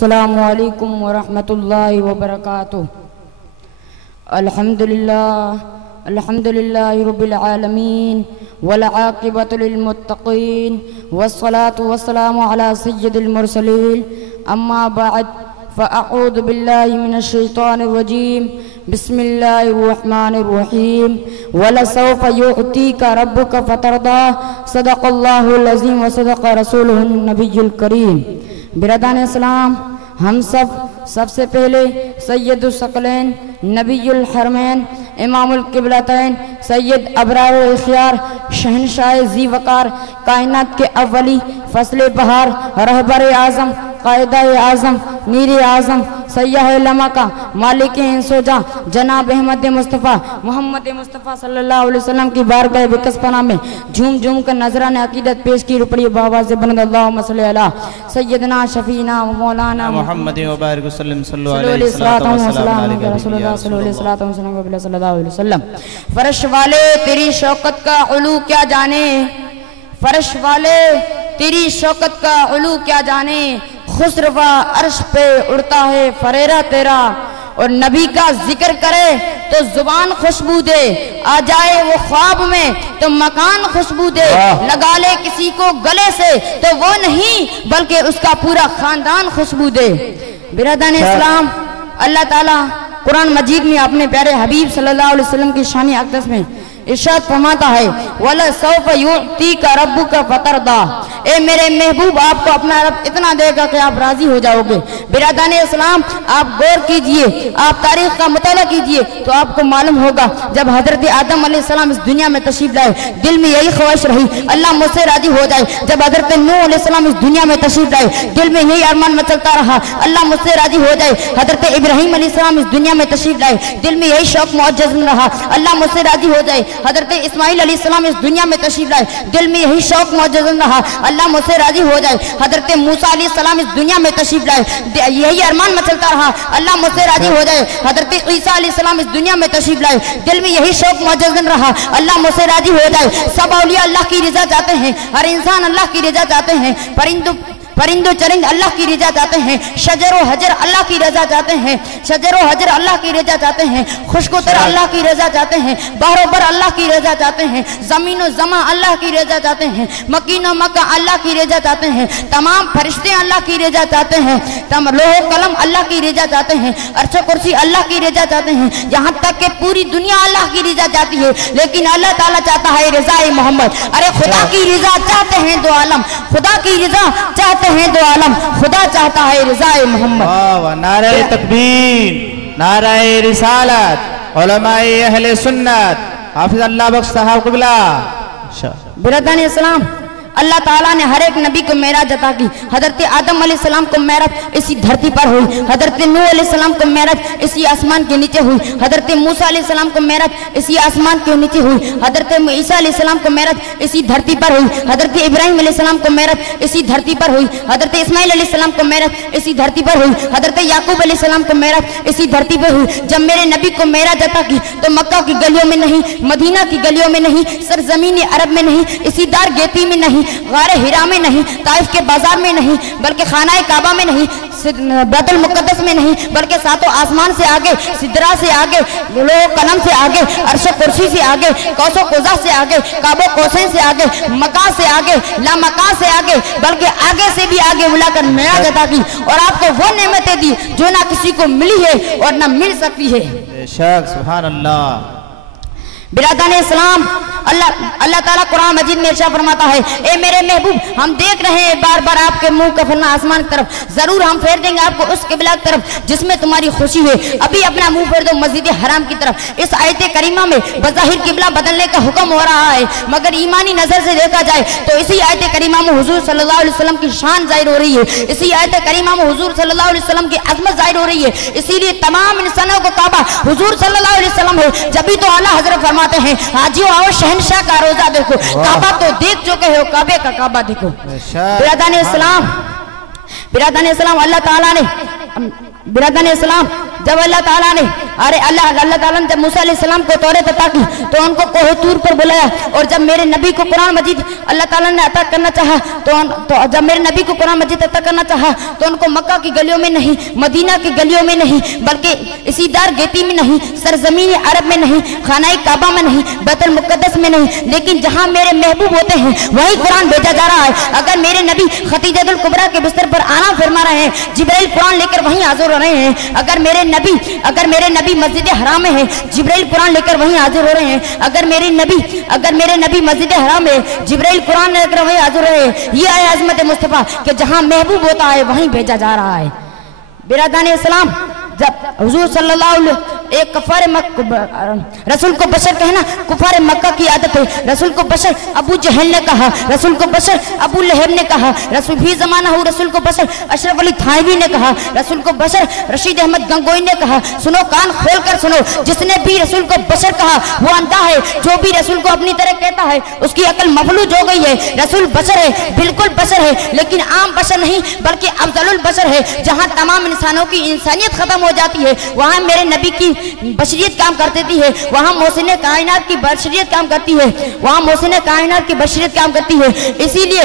अस्सलामु अलैकुम वरहमतुल्लाहि वबरकातुह। अल्हम्दुलिल्लाहि रब्बिल आलमीन वल आक़िबतु लिल मुत्तक़ीन वस्सलातु वस्सलामु अला सय्यिदिल मुरसलीन अम्मा बअद फ़अऊज़ु बिल्लाहि मिनश शैतानिर रजीम बिस्मिल्लाहिर रहमानिर रहीम वलसौफ़ युअतीका रब्बुका फ़तरदा सदक़ल्लाहुल अज़ीम व सदक़ रसूलुहुन नबियुल करीम। बिरादान इस्लाम, हम सबसे पहले सैयदुल सकलैन नबीयुल हरमैन इमामुल किबलतैन सैयद अबरारुल इख़्तियार शहनशाह ज़ी वक़ार कायनात के अव्वली फ़स्ल बहार रहबर आज़म कायदा आज़म मीर आज़म सय्यह लमका मालिक इंसोजा जनाब अहमद मुस्तफ़ा मोहम्मद मुस्तफ़ा सल्लल्लाहु अलैहि वसल्लम की बारगाह बिकसपना में झूम झूम कर नजरान अकीदत पेश की रुपड़ी बाबा से बनद अल्लाहुम्मा सल्ली अला सय्यदना शफीना व मौलाना मुहम्मद व बारिक वसल्लम सल्लल्लाहु अलैहि अलैहि वसल्लम। फर्श वाले तेरी शौकत का उलू क्या जाने, फर्श वाले तेरी शौकत का उलू क्या जाने, खुसरवा अर्श पे उड़ता है फरेरा तेरा। और नबी का जिक्र करे तो जुबान खुशबू दे, आ जाए वो ख्वाब में तो मकान खुशबू दे, लगा ले किसी को गले से तो वो नहीं बल्कि उसका पूरा खानदान खुशबू दे। बिरादान इस्लाम, अल्लाह ताला कुरान मजीद में अपने प्यारे हबीब सल्लल्लाहु अलैहि वसल्लम की शान अक़दस में इरशाद फरमाता है वलसौफ़ युअतीका रब्बुका फ़तरदा, ए मेरे महबूब आपको अपना रब इतना देगा कि आप राजी हो जाओगे। बिरादान इस्लाम, आप गौर कीजिए, आप तारीख का मुताला कीजिए तो आपको मालूम होगा जब हजरत आदम अलैहिस्सलाम इस दुनिया में तशरीफ लाए दिल में यही ख्वाहिश रही अल्लाह मुझसे राजी हो जाए। जब हजरत नूह अलैहिस्सलाम इस दुनिया में तशरीफ लाए दिल में यही अरमान में चलता रहा अल्लाह मुझसे राजी हो जाए। हजरत इब्राहीम अलैहिस्सलाम इस दुनिया में तशरीफ लाए दिल में यही शौक मुअज्जज रहा अल्लाह मुझसे राजी हो जाए। हजरत इस्माइल अलैहिस्सलाम इस दुनिया में तशरीफ लाए दिल में यही शौक मुअज्जज रहा अल्लाह मुझसे राजी हो जाए। हजरत मूसा अलैहिस्सलाम इस दुनिया में तशरीफ लाए यही अरमान में चलता रहा अल्लाह मुझसे राजी हो जाए। हजरत ईसा अलैहिस्सलाम इस दुनिया में तशरीफ लाए दिल में यही शौक मुअज्जज रहा अल्लाह मुझसे राजी हो जाए। सब औलिया अल्लाह की रज़ा चाहते हैं, हर इंसान अल्लाह की रज़ा चाहते हैं, परिंदो चरिंद अल्लाह की रज़ा चाहते हैं, शजर व हजर अल्लाह की रज़ा चाहते हैं, शजर व हजर अल्लाह की रज़ा चाहते हैं, खुशको तर अल्लाह की रज़ा चाहते हैं, बहरो बर अल्लाह की रज़ा चाहते हैं, ज़मीन व ज़मा अल्लाह की रज़ा चाहते हैं, मकीन व मक्का अल्लाह की रज़ा चाहते हैं, तमाम फरिश्ते अल्लाह की रज़ा चाहते हैं, लोह कलम अल्लाह की रज़ा चाहते हैं, अर्श कुर्सी अल्लाह की रज़ा चाहते हैं, यहाँ तक कि पूरी दुनिया अल्लाह की रज़ा चाहती है। लेकिन अल्लाह ताला चाहता है रज़ाए मोहम्मद। अरे खुदा की रज़ा चाहते हैं दो आलम, खुदा की रज़ा चाहते हैं दो आलम, खुदा चाहता है रज़ाए मोहम्मद। नारे तकबीर, नारे रिसालत, उलमाए अहले सुन्नत, हाफिज अल्लाह बख्श साहब क़िबला। बिरादान इस्लाम, अल्लाह ताला ने हर एक नबी को मेराज अता की। हजरत आदम अलैहिस्सलाम को मेराज इसी धरती पर हुई, हजरत नूह अलैहिस्सलाम को मेराज इसी आसमान के नीचे हुई, हजरत मूसा अलैहिस्सलाम को मेराज इसी आसमान के नीचे हुई, हजरत ईसा अलैहिस्सलाम को मेराज इसी धरती पर हुई, हजरत इब्राहीम अलैहिस्सलाम को मेराज इसी धरती पर हुई, हजरत इस्माइल अलैहिस्सलाम को मेराज इसी धरती पर हुई, हजरत याकूब अलैहिस्सलाम को मेराज इसी धरती पर हुई। जब मेरे नबी को मेराज अता की तो मक्का की गलियों में नहीं, मदीना की गलियों में नहीं, सरजमीन अरब में नहीं, इसी दार गेती में नहीं, गारे हिरा में नहीं, ताइफ के बाजार में नहीं, बल्कि खानाए काबा में नहीं, बैतुल मुक़द्दस में नहीं, बल्कि सातों आसमान से आगे, सिदरा से आगे, लोह कलम से आगे, अर्श कुर्सी से आगे, कौसो कोज़ा से आगे, काबो कौसैन से आगे, मका से आगे, ला मका से आगे, बल्कि आगे से भी आगे बुलाकर मेराज अता की और आपको वो नेमतें दी जो ना किसी को मिली है और ना मिल सकती है। सुभान अल्लाह। बिरादान इस्लाम, अल्लाह ताला कुरान मजीद में इरशाद फरमाता है ए मेरे महबूब, हम देख रहे हैं बार बार आपके मुंह का फलना आसमान की तरफ, जरूर हम फेर देंगे आपको उस किबला की तरफ जिसमें तुम्हारी खुशी है। अभी अपना मुंह फेर दो मस्जिद हराम की तरफ। इस आयत करीमा में बज़ाहिर किबला बदलने का हुक्म हो रहा है, मगर ईमानी नजर से देखा जाए तो इसी आयत करीमा में हुजूर सल्लल्लाहु अलैहि वसल्लम की शान जाहिर हो रही है, इसी आयत करीमा में हुजूर सल्लल्लाहु अलैहि वसल्लम की अज़मत जाहिर हो रही है। इसीलिए तमाम इंसानों को काबा हुजूर सल्लल्लाहु अलैहि वसल्लम है। जब भी तो आला हजरत फरमाते हैं हाजियो आओ शहनशाह का रोजा देखो, काबा तो देख चुके हो, काबे का काबा देखो। बिरादान इस्लाम, बिरादान इस्लाम, अल्लाह ताला ने बिरादान इस्लाम, जब अल्लाह ताला ने अरे अल्लाह ताला ने जब मूसा अलैहिस्सलाम को तौरात अता की तो उनको कोहे तूर पर बुलाया, और जब मेरे नबी को कुरान मजीद अल्लाह ताला ने अता करना चाहा तो जब मेरे नबी को कुरान मजीद अता करना चाहा तो उनको मक्का की गलियों में नहीं, मदीना की गलियों में नहीं, बल्कि इसी दार गेती में नहीं, सरजमीन अरब में नहीं, खाना काबा में नहीं, बैतुल मुक़द्दस में नहीं, लेकिन जहां मेरे महबूब होते हैं वही कुरान भेजा जा रहा है। अगर मेरे नबी खतीजतुल कुबरा के बिस्तर पर आराम फरमा रहे हैं, जिब्राइल कुरान लेकर वहीं हाजिर हो रहे हैं। अगर मेरे नबी मस्जिद हराम में है, जिब्राइल कुरान लेकर वहीं हाजिर हो रहे हैं। अगर मेरे नबी मस्जिद हराम में, जिब्राइल कुरान लेकर वहीं हाजिर हो रहे हैं। ये है अज़मत मुस्तफ़ा कि जहां महबूब होता है वहीं भेजा जा रहा है। बिरादाने इस्लाम, जब हुजूर सल्लल्लाहु अलैहि एक कफार रसूल को बशर कहना कुफार मक्का की आदत है। रसूल को बशर अबू जहल ने कहा, रसूल को बशर अबू लहब ने कहा, रसूल भी जमाना हो रसूल को बशर अशरफ अली थानवी ने कहा, रसूल को बशर रशीद अहमद गंगोई ने कहा। सुनो, कान खोल कर सुनो, जिसने भी रसूल को बशर कहा वो अंधा है। जो भी रसूल को अपनी तरह कहता है उसकी अकल मफलूज हो गई है। रसूल बशर है, बिल्कुल बशर है, लेकिन आम बशर नहीं बल्कि अफजलुल बशर है। जहाँ तमाम इंसानों की इंसानियत खत्म हो जाती है वहाँ मेरे नबी की बशरियत काम करती है, वहाँ मोहसिन कायनात की बशरियत काम करती है, वहाँ मोहसिन कायनात की बशरियत काम करती है। इसीलिए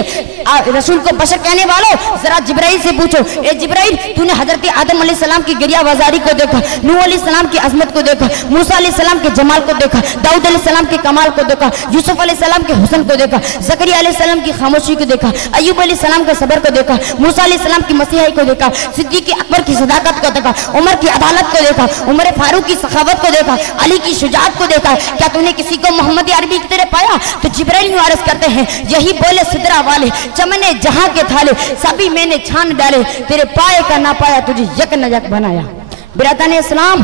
रसूल को बशर कहने वालों जरा जिब्राइल से पूछो, ए जिब्राइल तूने हजरत आदम अलैहिस्सलाम की गिरिया बाजारी को देखा, नूह अलैहिस्सलाम की अजमत को देखा, मूसा अलैहिस्सलाम के जमाल को देखा, दाऊद अलैहिस्सलाम के कमाल को देखा, यूसुफ अलैहिस्सलाम के हुस्न को देखा, ज़करिया अलैहिस्सलाम की खामोशी को देखा, अय्यूब अलैहिस्सलाम के सब्र को देखा, मूसा अलैहिस्सलाम की मसीहाई को देखा, सिद्दीक़ अकबर की सदाकत को देखा, उमर की अदालत को देखा, उमर फारूक की सखावत को देखा, अली की शुजाअत को देखा। क्या तूने किसी को मोहम्मद अरबी की तरह पाया? तो जिब्राइल यूं अर्ज करते हैं, यही बोले सिदरा वाले चमने जहां के थाले सभी मैंने छान डाले, तेरे पाए का ना पाया तुझे यक न यक बनाया। बिरादराने इस्लाम,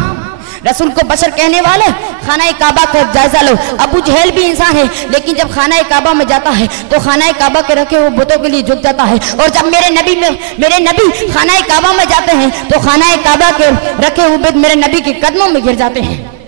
रसूल को बशर कहने वाले खाना काबा का जायजा लो। अबू जहल भी इंसान है, लेकिन जब खाना काबा में जाता है तो खाना काबा के रखे हुए बुतों के लिए झुक जाता है, और जब मेरे नबी खाना काबा में जाते हैं तो खाना काबा के रखे हुए बुत मेरे नबी के कदमों में गिर जाते हैं।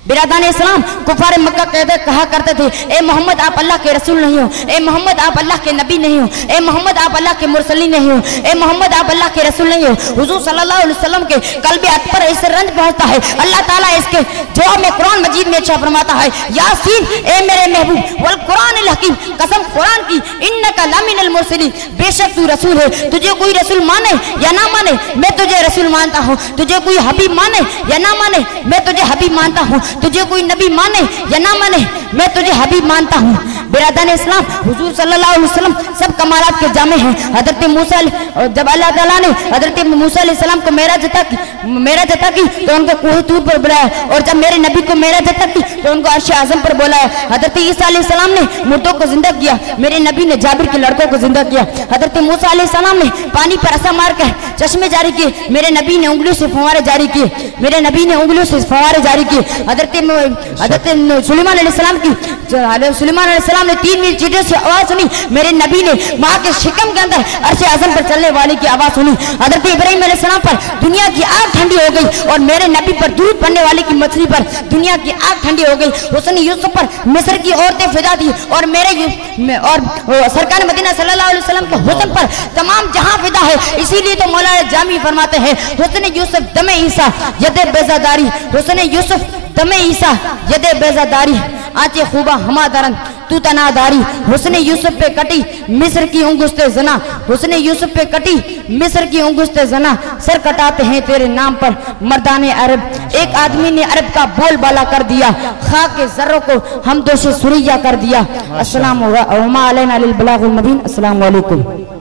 बिरादान इस्लाम, कुफार मक्का कहा करते थे, ए मोहम्मद आप अल्लाह के रसूल नहीं हो, ए मोहम्मद आप अल्लाह के नबी नहीं हो, ए मोहम्मद आप अल्लाह के मुरसली नहीं हो, ए मोहम्मद आप अल्लाह के रसूल नहीं हो। हुजूर सल्लल्लाहु अलैहि वसल्लम के कल्बे अतपर इससे रंज पहुंचता है। अल्लाह ताला इसके जवाब में कुरान मजीद में फरमाता है, यासीन ए मेरे महबूब वल कुरानिल हकीम, कसम कुरान की, इन्नका लमिनल मुरसलीन, बेशक तू रसूल है। तुझे कोई रसूल माने या ना माने मैं तुझे रसूल मानता हूँ, तुझे कोई हबीब माने या ना माने मैं तुझे हबीब मानता हूँ, तुझे कोई नबी माने या ना माने मैं तुझे हबीब मानता हूँ। बिरादरान इस्लाम, हुजूर सल्लल्लाहु अलैहि वसल्लम सब कमालात के जामे हैं। हजरत मूसा, जब अल्लाह ताला ने हजरत मूसा अलैहिस्सलाम को मेराज अता की तो उनको कोहे तूर पर बुलाया, और जब मेरे नबी को मेराज अता की तो उनको अर्श आज़म पर बुलाया। हजरत ईसा अलैहिस्सलाम ने मुर्दों को जिंदा किया, मेरे नबी ने जाबिर के लड़कों को जिंदा किया। हजरत मूसा अलैहिस्सलाम ने पानी पर असा मार कर चश्मे जारी किए, मेरे नबी ने उंगलियों से फव्वारे जारी किए, मेरे नबी ने उंगलियों से फव्वारे जारी किए। हजरत सुलेमान अलैहिस्सलाम ने 3 मील चींटियों से आवाज सुनी, मेरे नबी ने माँ के शिकम के अंदर अर्श आज़म पर चलने वाले की आवाज सुनी। हजरत इब्राहीम अलैहिस्सलाम पर दुनिया की आग ठंडी हो गई, और मेरे नबी पर दूध पड़ने वाले की मछली पर दुनिया की आग ठंडी हो गई। हुस्न यूसुफ पर मिस्र की औरतें फिदा थी, और सरकार मदीना सल्लल्लाहु अलैहि वसल्लम के हुस्न पर तमाम जहां फिदा है। इसीलिए तो मौला जामी फरमाते हैं, हुस्न यूसुफ दमे ईसा यदे बेजादारी, हुस्न यूसुफ दमे ईसा यदे बेजादारी, आचे खूबा हमादरन तू तनादारी। हुस्न यूसुफ पे कटी मिस्र की उंगुस्ते जना, हुस्न यूसुफ पे कटी मिस्र की उंगुस्ते जना, सर कटाते हैं तेरे नाम पर मर्दाने अरब। एक आदमी ने अरब का बोलबाला कर दिया, खाक के जर्रों को हम दोषे सुरैया कर दिया। अस्सलाम अलैना लिल बलागुल मुबीन। अस्सलाम वालेकुम।